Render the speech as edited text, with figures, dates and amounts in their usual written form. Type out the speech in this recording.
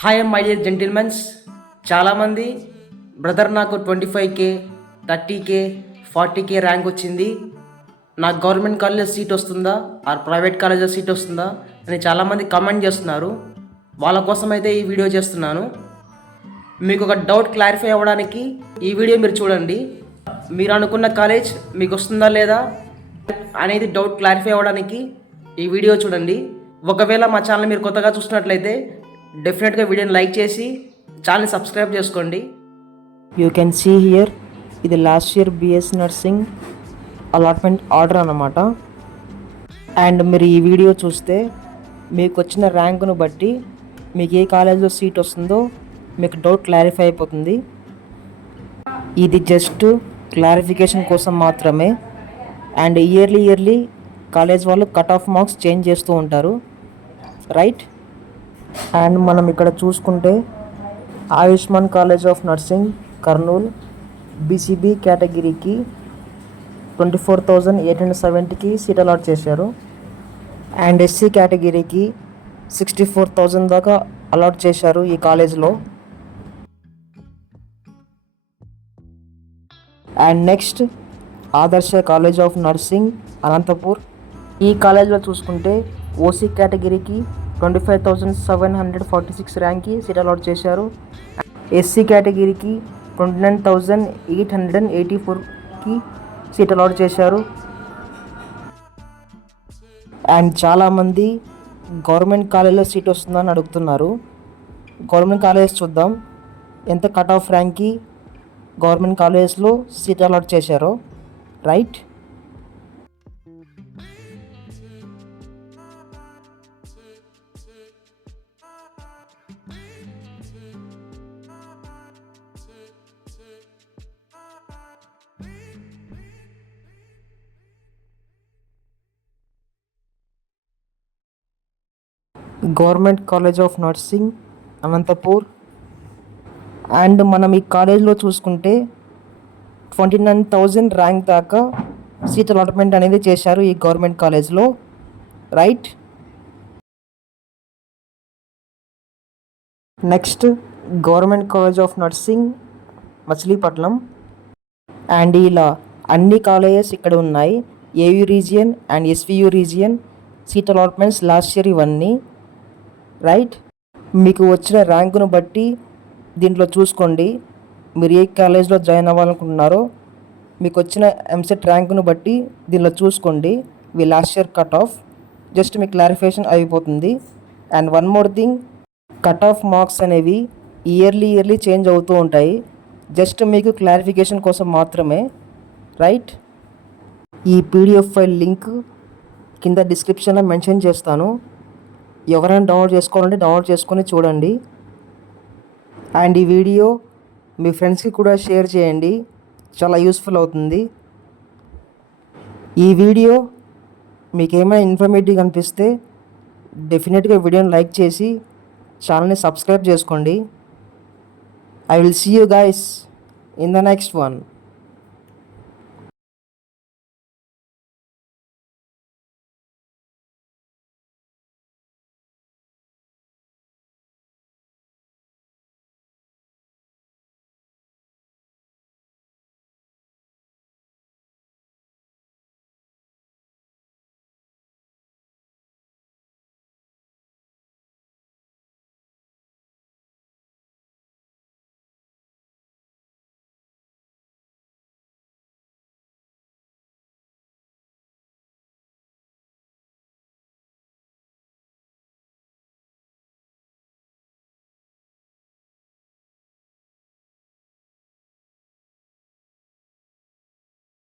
Hi my dear gentlemen's. చాలామంది brother నాకు 25K 30K 40K rank వచ్చింది, నాకు గవర్నమెంట్ కాలేజ్లో సీట్ వస్తుందా ఆర్ ప్రైవేట్ కాలేజ్లో సీట్ వస్తుందా అని చాలామంది కమెంట్ చేస్తున్నారు. వాళ్ళ కోసం అయితే ఈ వీడియో చేస్తున్నాను. మీకు ఒక డౌట్ క్లారిఫై అవ్వడానికి ఈ వీడియో మీరు చూడండి. మీరు అనుకున్న కాలేజ్ మీకు వస్తుందా లేదా అనేది డౌట్ క్లారిఫై అవ్వడానికి ఈ వీడియో చూడండి. ఒకవేళ మా ఛానల్ మీరు కొత్తగా చూస్తున్నట్లయితే డెఫినెట్గా వీడియోని లైక్ చేసి ఛానల్ని సబ్స్క్రైబ్ చేసుకోండి. యూ కెన్ సీ హియర్, ఇది last year BS nursing allotment order అన్నమాట. అండ్ మీరు ఈ వీడియో చూస్తే మీకు వచ్చిన ర్యాంకును బట్టి మీకు ఏ కాలేజ్లో సీట్ వస్తుందో మీకు డౌట్ క్లారిఫై అయిపోతుంది. ఇది జస్ట్ క్లారిఫికేషన్ కోసం మాత్రమే. అండ్ ఇయర్లీ కాలేజ్ వాళ్ళు కట్ ఆఫ్ మార్క్స్ చేంజ్ చేస్తూ ఉంటారు, రైట్? అండ్ మనం ఇక్కడ చూసుకుంటే Ayushman college of nursing Kurnool BCB కేటగిరీకి 24,870కి సీట్ అలాట్ చేశారు. అండ్ ఎస్సీ కేటగిరీకి 64,000 దాకా అలాట్ చేశారు ఈ కాలేజ్లో. అండ్ నెక్స్ట్ ఆదర్శ కాలేజ్ ఆఫ్ నర్సింగ్ అనంతపూర్. ఈ కాలేజ్లో చూసుకుంటే ఓసీ కేటగిరీకి 25,746 ర్యాంక్కి సీట్ అలాట్ చేశారు. ఎస్సీ కేటగిరీకి 29,884కి సీట్ అలాట్ చేశారు. అండ్ చాలామంది గవర్నమెంట్ కాలేజ్లో సీట్ వస్తుందని అడుగుతున్నారు. గవర్నమెంట్ కాలేజ్ చూద్దాం ఎంత కట్ ఆఫ్ ర్యాంక్కి గవర్నమెంట్ కాలేజ్లో సీట్ అలాట్ చేశారో, right? Government college of nursing Anantapur. And మనం ఈ కాలేజ్లో చూసుకుంటే 29,000 ర్యాంక్ దాకా సీట్ అలాట్మెంట్ అనేది చేశారు ఈ గవర్నమెంట్ కాలేజ్లో, right? Next government college of nursing Machilipatnam. And ఇలా అన్ని కాలేజెస్ ఇక్కడ ఉన్నాయి, AU region and SVU region seat allotments last year ఇవన్నీ, రైట్? మీకు వచ్చిన ర్యాంకును బట్టి దీంట్లో చూసుకోండి మీరు ఏ కాలేజ్లో జాయిన్ అవ్వాలనుకుంటున్నారో. మీకు వచ్చిన ఎంసెట్ ర్యాంకును బట్టి దీనిలో చూసుకోండి we last year cut off. Just మీకు క్లారిఫికేషన్ అయిపోతుంది. And one more thing, cut off marks అనేవి ఇయర్లీ చేంజ్ అవుతూ ఉంటాయి. జస్ట్ మీకు క్లారిఫికేషన్ కోసం మాత్రమే, రైట్? ఈ పీడిఎఫ్ ఫైల్ లింక్ కింద డిస్క్రిప్షన్లో మెన్షన్ చేస్తాను. ఎవరైనా డౌన్లోడ్ చేసుకోవాలంటే డౌన్లోడ్ చేసుకొని చూడండి. అండ్ ఈ వీడియో మీ ఫ్రెండ్స్కి కూడా షేర్ చేయండి, చాలా యూస్ఫుల్ అవుతుంది. ఈ వీడియో మీకు ఏమైనా ఇన్ఫర్మేటివ్ అనిపిస్తే డెఫినెట్గా వీడియోని లైక్ చేసి ఛానల్ని సబ్స్క్రైబ్ చేసుకోండి. I will see you guys in the next one.